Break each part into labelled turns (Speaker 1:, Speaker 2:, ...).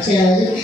Speaker 1: じ。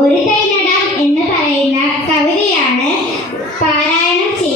Speaker 1: ഒരു തൈ എന്ന് പറയുന്ന കവിതയാണ് പാരായണം ചെയ്യുന്നത്.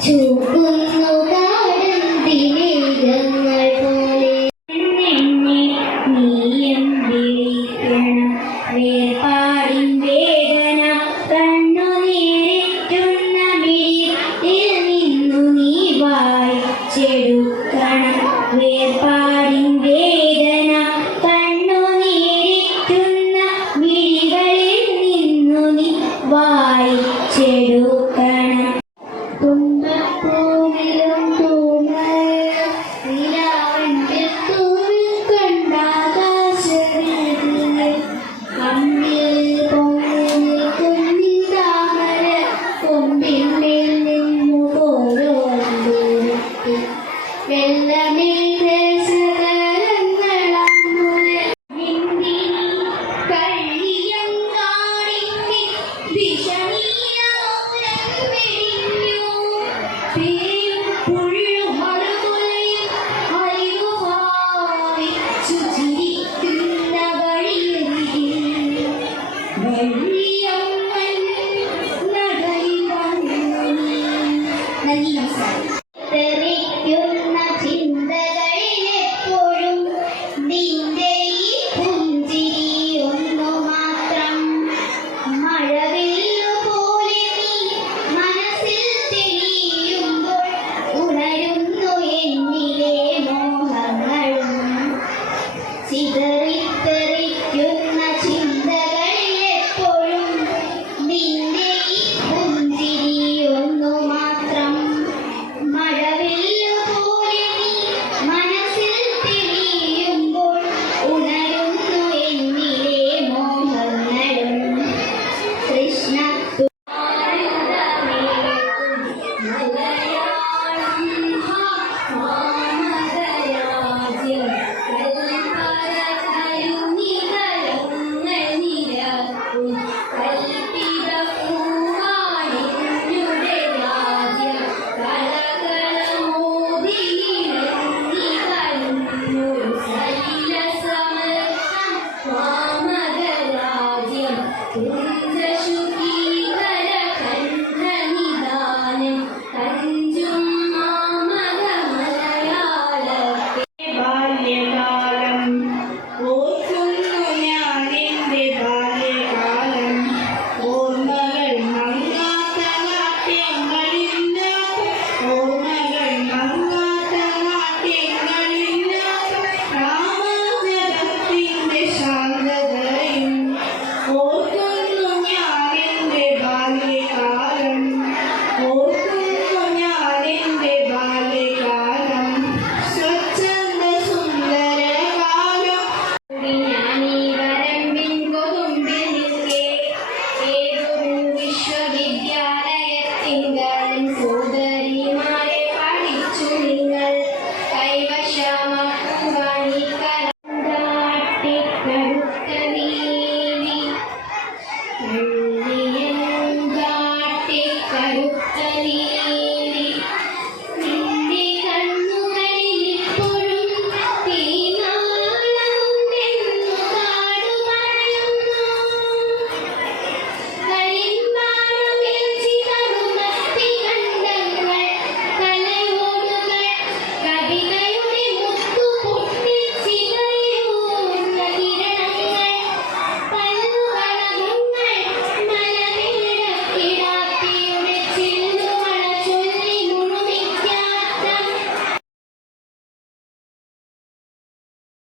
Speaker 1: to You.